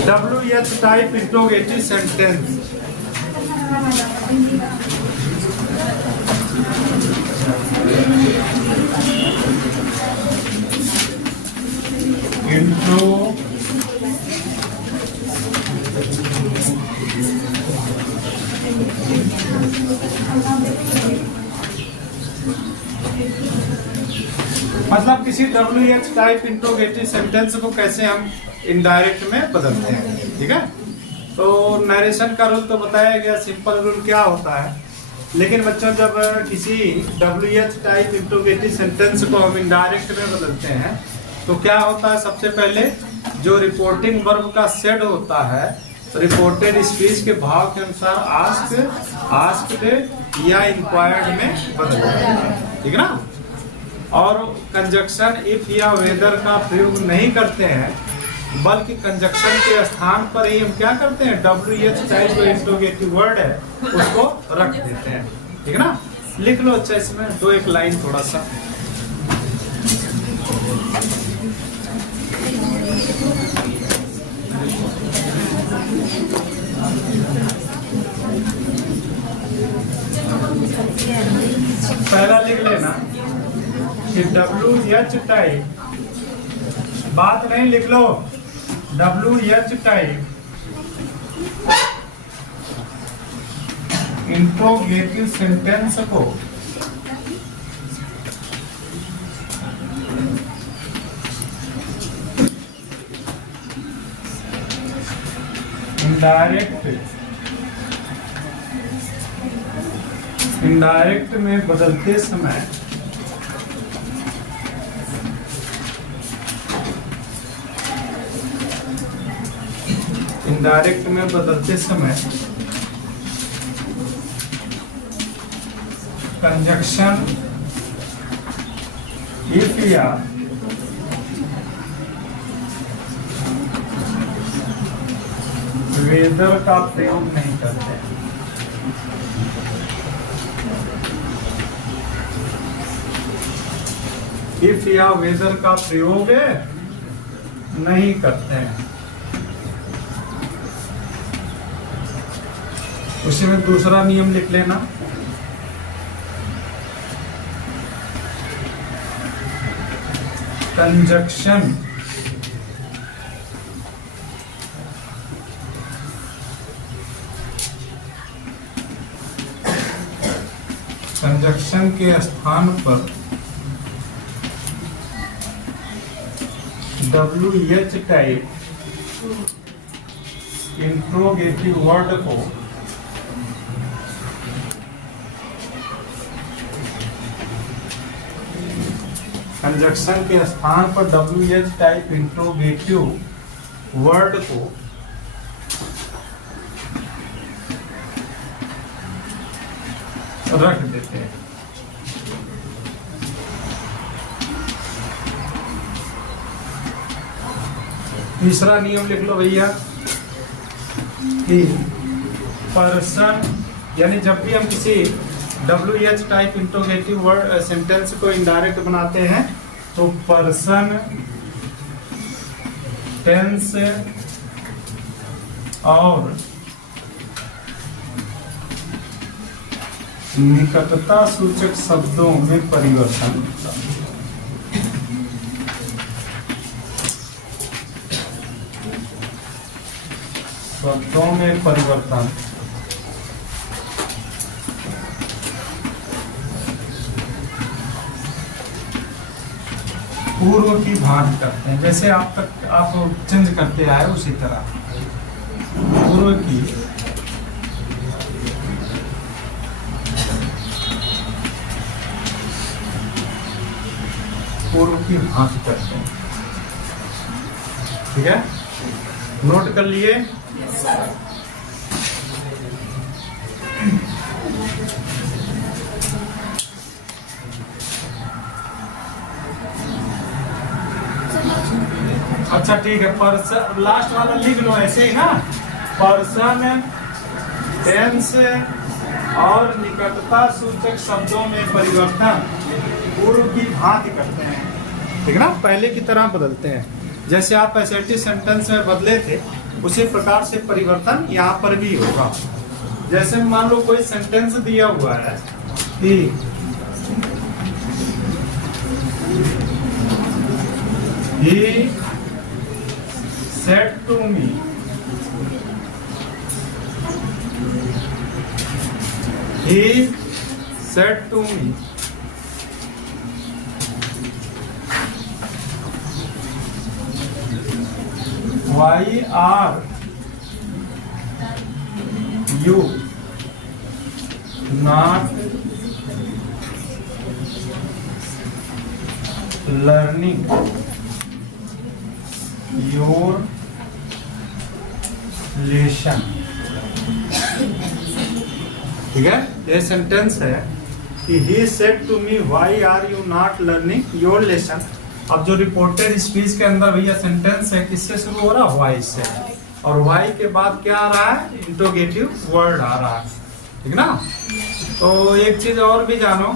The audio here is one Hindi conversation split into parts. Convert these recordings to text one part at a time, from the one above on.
WH type interrogative sentence. Intro मतलब किसी WH टाइप इंट्रोगेटिव सेंटेंस को कैसे हम इनडायरेक्ट में बदलते हैं। ठीक है, तो नरेशन का रूल तो बताया गया, सिंपल रूल क्या होता है। लेकिन बच्चों जब किसी WH टाइप इंट्रोगेटिव सेंटेंस को हम इनडायरेक्ट में बदलते हैं तो क्या होता है, सबसे पहले जो रिपोर्टिंग वर्ब का सेड होता है रिपोर्टेड स्पीच के भाव के अनुसार आस्क, आस्क्ड या इंक्वायर्ड में बदल जाता है। ठीक है ना। और कंजक्शन इफ या वेदर का प्रयोग नहीं करते हैं, बल्कि कंजक्शन के स्थान पर ही हम क्या करते हैं, WH टाइप जो इंट्रोगेटिव वर्ड है उसको रख देते हैं। ठीक है ना। लिख लो अच्छा इसमें दो एक लाइन थोड़ा सा। पहला लिख लेना कि WH टाइप, बात नहीं लिख लो, WH टाइप इंट्रोगेटिव सेंटेंस को इनडायरेक्ट में बदलते समय कंजक्शन इफ या वेदर का प्रयोग नहीं करते। इफ या वेदर का प्रयोग नहीं करते हैं। उसी में दूसरा नियम लिख लेना, कंजक्शन के स्थान पर WH टाइप इंट्रोगेटिव वर्ड को कंजक्शन के स्थान पर WH टाइप इंट्रोगेटिव वर्ड को रख देते हैं। तीसरा नियम लिख लो भैया कि पर्सन, यानी जब भी हम किसी WH type interrogative word sentence को इनडायरेक्ट बनाते हैं तो पर्सन, टेंस और निकटता सूचक शब्दों में परिवर्तन होता है। शब्दों में परिवर्तन पूर्व की भांति करते हैं, जैसे आप तक आप चेंज करते आए उसी तरह पूर्व की भांति करते हैं। ठीक है, नोट कर लिए। अच्छा ठीक है, पर्सन लास्ट वाला लिख लो ऐसे ही ना, पर्सन, टेंस और निकटता सूचक शब्दों में परिवर्तन पूर्व की भांति करते हैं। ठीक है ना, पहले की तरह बदलते हैं। जैसे आप असर्टिव सेंटेंस में बदले थे उसी प्रकार से परिवर्तन यहाँ पर भी होगा। जैसे मान लो कोई सेंटेंस दिया हुआ है कि he said to me, he said to me, why are you not learning your lesson? ठीक है, ये सेंटेंस है कि he said to me why are you not learning your lesson। अब जो रिपोर्टेड स्पीच के अंदर भैया सेंटेंस है किससे शुरू हो रहा है? वाई से, और वाई के बाद क्या आ रहा है? इंट्रोगेटिव वर्ड आ रहा है, ठीक ना। तो एक चीज और भी जानो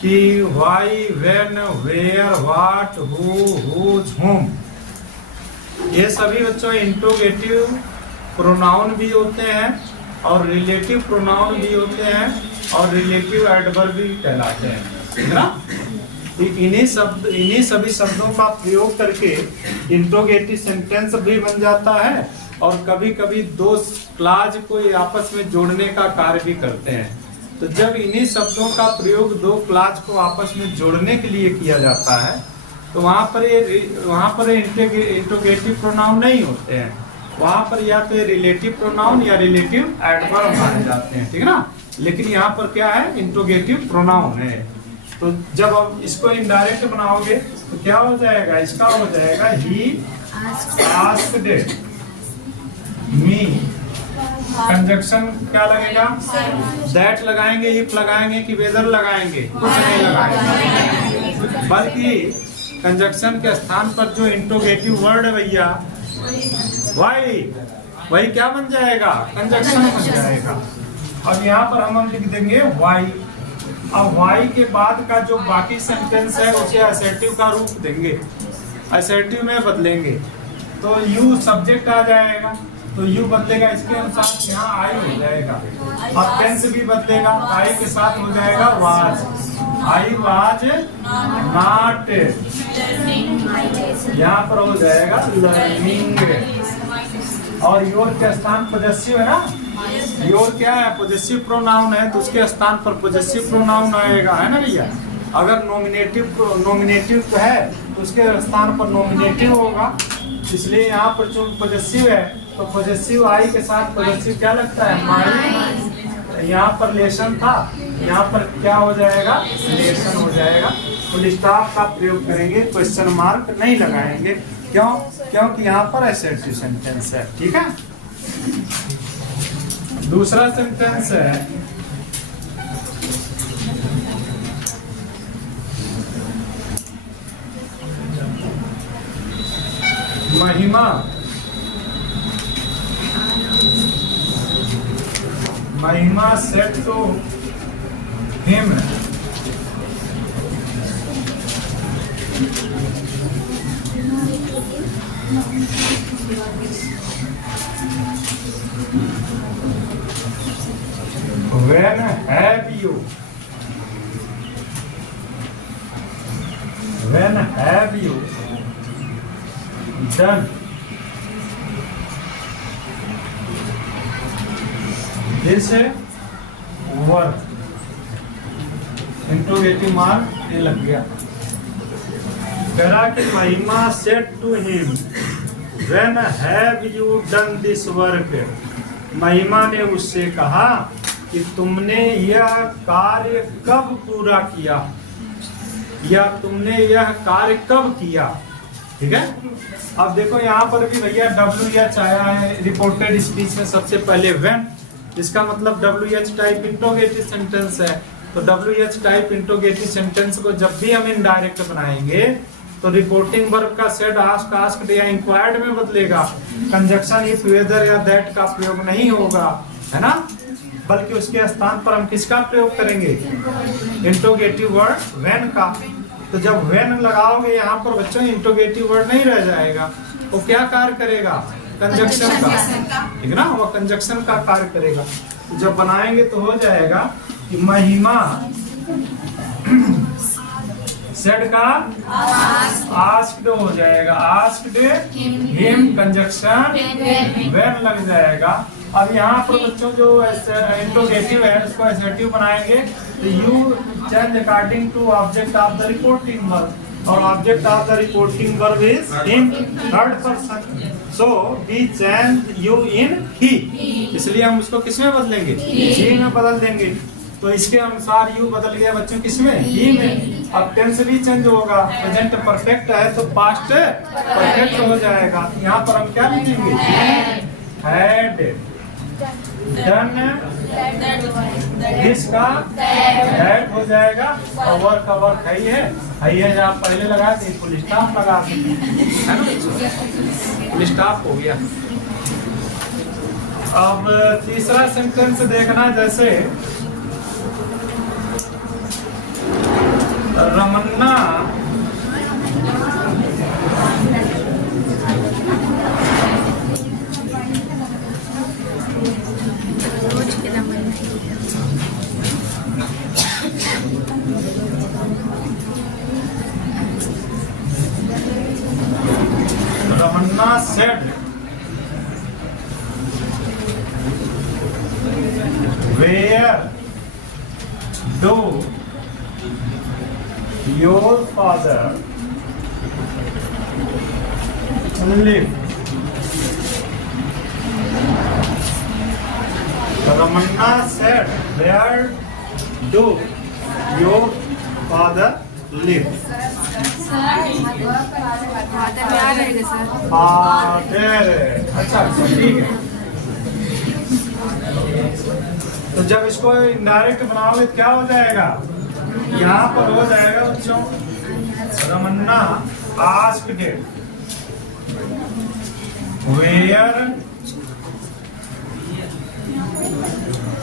कि why, when, where, what, who, whose, whom, ये सभी बच्चों इंट्रोगेटिव प्रोनाउन भी होते हैं और रिलेटिव प्रोनाउन भी होते हैं और रिलेटिव एडवर्ब भी कहलाते हैं, ठीक ना। इन्हीं सभी शब्दों का प्रयोग करके इंट्रोगेटिव सेंटेंस भी बन जाता है और कभी कभी दो क्लाज को आपस में जोड़ने का कार्य भी करते हैं। तो जब इन्हीं शब्दों का प्रयोग दो क्लाज को आपस में जोड़ने के लिए किया जाता है तो वहां पर इंट्रोगेटिव प्रोनाउन नहीं होते हैं, वहां पर या तो रिलेटिव प्रोनाउन या रिलेटिव एडवर्ब माने जाते हैं, ठीक ना। लेकिन यहाँ पर क्या है? इंट्रोगेटिव प्रोनाउन है। तो जब आप इसको इनडायरेक्ट बनाओगे तो क्या हो जाएगा? इसका हो जाएगा ही आस्क्ड मी, कंजक्शन क्या लगेगा? दैट लगाएंगे, इफ लगाएंगे कि वेदर लगाएंगे? कुछ नहीं लगाएंगे, बल्कि कंजक्शन के स्थान पर जो इंट्रोगेटिव वर्ड है भैया वही क्या बन जाएगा? कंजक्शन बन जाएगा। अब यहाँ पर हम लिख देंगे वाई। अब वाई के बाद का जो बाकी सेंटेंस है उसे असर्टिव का रूप देंगे, असर्टिव में बदलेंगे। तो यू सब्जेक्ट आ जाएगा, तो यू बदलेगा, इसके अनुसार यहाँ आई हो जाएगा। अब टेंस भी बदलेगा, आई के साथ हो जाएगा वाज, आई वाज नॉट, यहाँ पर हो जाएगा लर्निंग। और योर के स्थान पोजेसिव है ना, योर क्या है? पोजेसिव प्रोनाउन है, तो उसके स्थान पर पोजेसिव प्रोनाउन आएगा, है ना भैया। अगर नॉमिनेटिव है तो उसके स्थान पर नॉमिनेटिव होगा, इसलिए यहाँ पर जो पोजेसिव है तो पोजेसिव आई के साथ पोजेसिव क्या लगता है? माई। यहाँ पर लेशन था, यहाँ पर क्या हो जाएगा? लेशन हो जाएगा। फुल स्टॉप का प्रयोग करेंगे, क्वेश्चन मार्क नहीं लगाएंगे। क्यों? क्योंकि यहाँ पर असर्टिव सेंटेंस है, ठीक है। दूसरा सेंटेंस है Mahima, Mahima said to him when have you done this work? Interrogative mark ये लग गया। करा कि Mahima said to him when have you done this work? महिमा ने उससे कहा कि तुमने यह कार्य कब पूरा किया, या तुमने यह कार्य कब किया, ठीक है। अब देखो यहाँ पर भी भैया WH आया है रिपोर्टेड स्पीच में सबसे पहले व्हेन, इसका मतलब WH टाइप इंट्रोगेटिव सेंटेंस है। तो WH टाइप इंट्रोगेटिव सेंटेंस को जब भी हम इनडायरेक्ट बनाएंगे तो रिपोर्टिंग वर्ब का सेड, आस्क, आस्क्ड या इंक्वायर्ड में बदलेगा। कंजक्शन इफ, वेदर या दैट का प्रयोग नहीं होगा, है ना, बल्कि उसके स्थान पर हम किसका प्रयोग करेंगे? इंट्रोगेटिव वर्ड व्हेन का। तो जब व्हेन लगाओगे यहाँ पर बच्चों इंट्रोगेटिव वर्ड नहीं रह जाएगा, वो क्या कार्य करेगा? कंजक्शन का, ठीक है ना, वो कंजक्शन का कार्य करेगा। जब बनाएंगे तो हो जाएगा कि महिमा सेड का आस्क्ड हो जाएगा, आस्क्ड हिम कंजक्शन व्हेन लग जाएगा। अब यहाँ पर बच्चों जो इंट्रोगेटिव है उसको असर्टिव बनाएंगे तो you change according to object of the reporting verb, और object of the reporting verb is him, third person, so we change you in he, इसलिए हम उसको किसमें बदलेंगे? ही में बदल देंगे। तो इसके अनुसार यू बदल गया बच्चों किसमें? ही में। अब टेंस भी चेंज होगा, प्रेजेंट परफेक्ट है तो पास्ट परफेक्ट हो जाएगा। यहाँ पर हम क्या लिखेंगे? हैड डन दिस का हैड हो जाएगा, और वर्क का वर्क है जहाँ पहले लगाए थे फुल स्टॉप लगा देंगे, है ना, फुल स्टॉप हो गया। अब तीसरा सेंटेंस देखना, जैसे Ramana said where do your father live? Ramanna said, where do your father live? अच्छा ठीक है। तो जब इसको इनडायरेक्ट बनाओगे क्या हो जाएगा? यहाँ पर हो जाएगा बच्चों, रमन्ना आस्क्ड वेयर,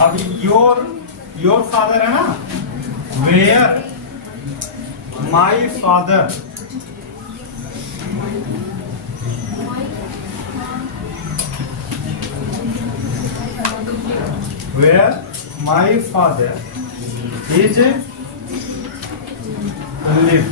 अब योर फादर है ना, where my father, where my father is live.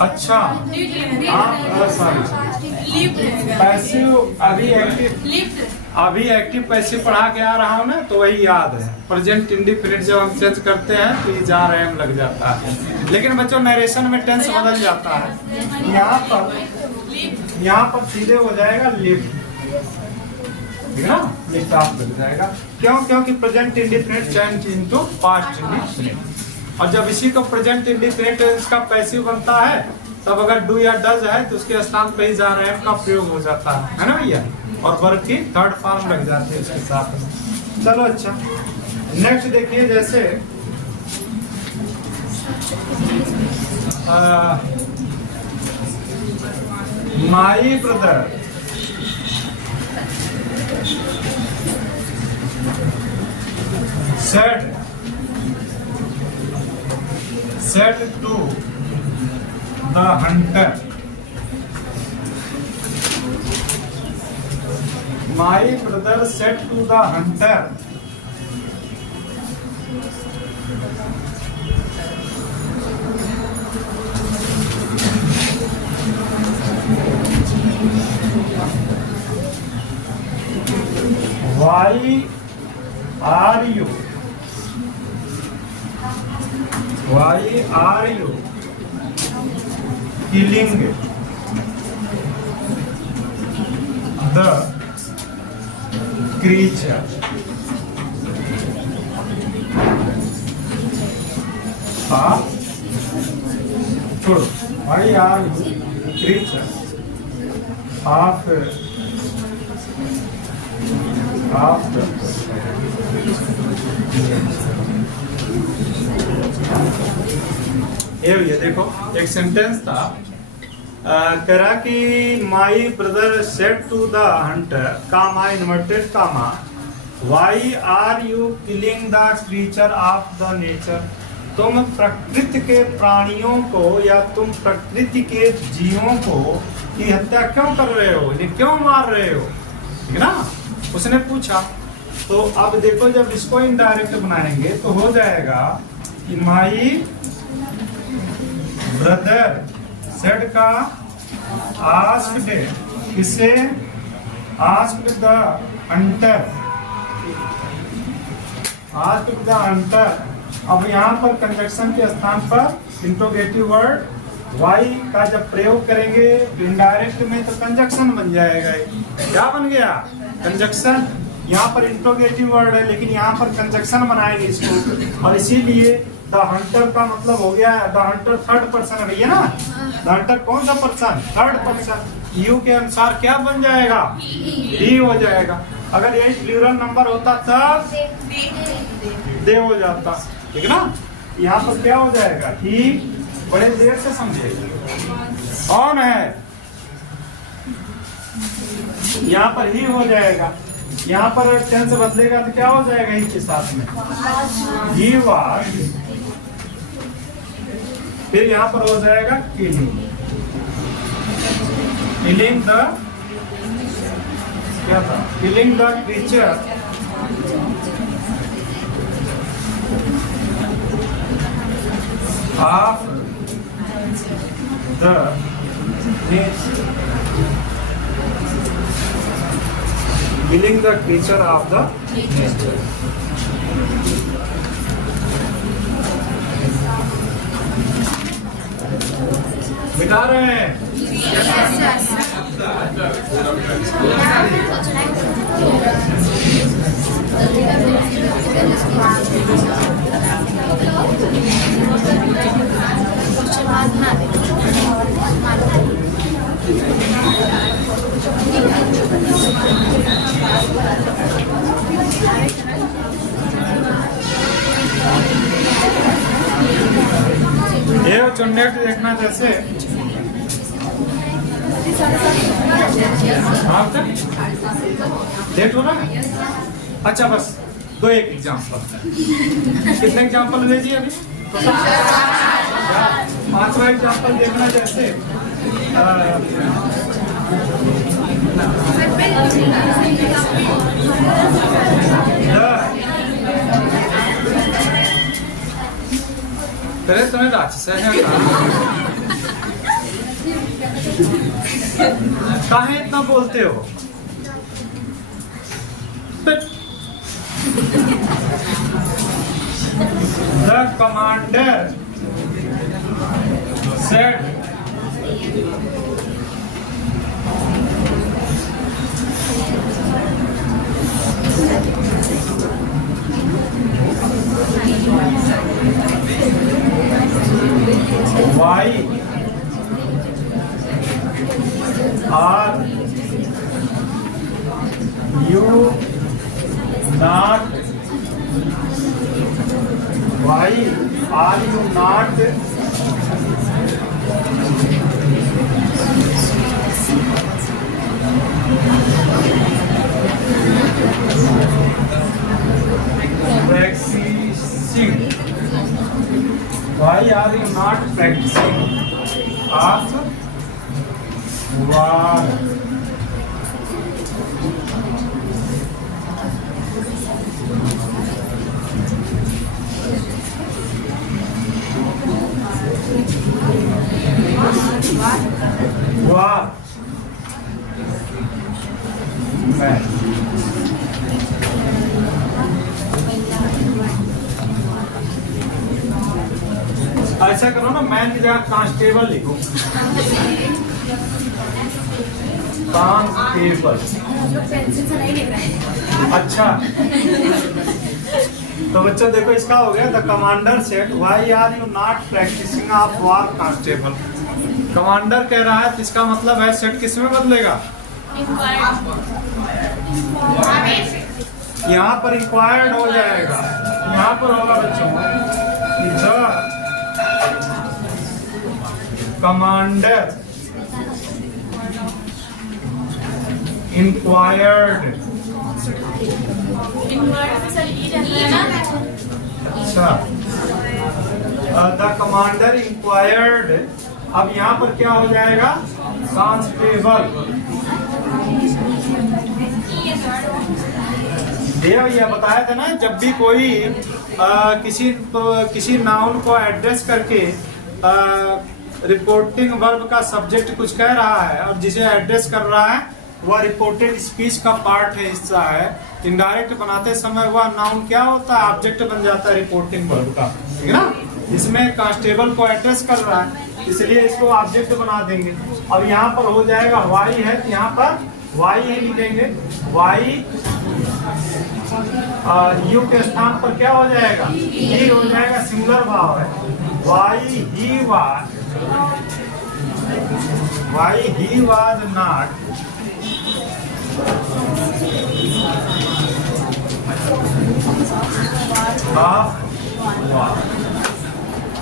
अच्छा पैसिव, अभी एक्टिव पैसिव पढ़ा के आ रहा हूँ ना, तो वही याद है। प्रेजेंट इंडिफिनिट जब हम चेंज करते हैं तो ये जा रहे हैं लग जाता है, लेकिन बच्चों नरेशन में टेंस बदल जाता है। यहाँ पर सीधे हो जाएगा लिव, ठीक है ना, लिफ्ट ऑफ लग जाएगा। क्यों? क्योंकि present indefinite change into past indefinite, और जब इसी को प्रेजेंट इंडिफिनिट इसका पैसिव बनता है, तब अगर डू या डज है तो उसके स्थान पे ही जा रहे हैं का प्रयोग हो जाता है ना भैया, और वर्ब की थर्ड फॉर्म लग जाती है उसके साथ। चलो अच्छा, नेक्स्ट देखिए, जैसे my brother said to the hunter, my brother said to the hunter, why are you killing the creature? छोड़ो, why are you creature of ये देखो, एक सेंटेंस था कह रहा कि my brother said to the hunter comma inverted comma why are you killing the creature of the nature. तुम प्रकृति के प्राणियों को या तुम प्रकृति के जीवों को की हत्या क्यों कर रहे हो, इन्हें क्यों मार रहे हो, ठीक ना, उसने पूछा। तो अब देखो जब इसको इनडायरेक्ट बनाएंगे तो हो जाएगा कि माई ब्रदर सेड का आस्क्ड, किसे, asked the Hunter, asked the Hunter. अब यहाँ पर कंजक्शन के स्थान पर इंट्रोगेटिव वर्ड वाई का जब प्रयोग करेंगे इनडायरेक्ट में तो कंजक्शन बन जाएगा। क्या बन गया, कंजक्शन। यहाँ पर इंट्रोगेटिव वर्ड है लेकिन यहाँ पर कंजक्शन बनाएंगे इसको, और इसीलिए द हंटर का मतलब हो गया, द हंटर थर्ड पर्सन है ना, द हंटर कौन सा पर्सन, थर्ड पर्सन। यू के अनुसार क्या बन जाएगा, ही हो जाएगा। अगर यही प्लूरल नंबर होता तब दे हो जाता, ठीक ना। यहाँ पर क्या हो जाएगा, ही, बड़े देर से समझे, कौन है, यहाँ पर ही हो जाएगा। यहाँ पर टेंस बदलेगा तो क्या हो जाएगा, ही के साथ में ही वाज, फिर यहाँ पर हो जाएगा किलिंग, किलिंग द, क्या था, killing the creature of the nature, killing the creature of the nature। बिता रहे हैं, ये चुन्ने देखना जैसे लेट हो रहा है। अच्छा बस दो एक एग्जाम्पल, कितने एग्जाम्पल भेजिए अभी, पांचवा एग्जाम्पल देखना जैसे तेरे तुम्हें राक्षस है काहे इतना बोलते हो, The commander said why are you not, why are you not practicing, why are you not practicing of war? वाह, ऐसा करो ना, मैन की जगह कांस्टेबल लिखो, कांस्टेबल। अच्छा तो बच्चों देखो इसका हो गया, the commander said why are you not practising of war constable. Commander कह रहा है, इसका मतलब है सेट किस में बदलेगा, यहाँ पर इंक्वायर्ड हो जाएगा, यहाँ पर होगा बच्चों द कमांडर इंक्वायर्ड। अच्छा, द कमांडर इंक्वायर्ड। अब यहाँ पर क्या हो जाएगा? कांस्टेबल। भैया बताया था ना, जब भी कोई किसी नाउन को एड्रेस करके रिपोर्टिंग वर्ब का सब्जेक्ट कुछ कह रहा है और जिसे एड्रेस कर रहा है वह रिपोर्टेड स्पीच का पार्ट है, हिस्सा है, इनडायरेक्ट बनाते समय वह नाउन क्या होता है? ऑब्जेक्ट बन जाता है रिपोर्टिंग वर्ब का, ठीक है ना। इसमें कांस्टेबल को एड्रेस कर रहा है, इसलिए इसको ऑब्जेक्ट बना देंगे। अब यहाँ पर हो जाएगा वाई है, तो यहाँ पर वाई ही लिखेंगे। वाई यू के स्थान पर क्या हो जाएगा? ही हो जाएगा, सिंगुलर भाव है। वाई ही वाज नॉट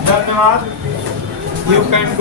धन्यवाद। You can go.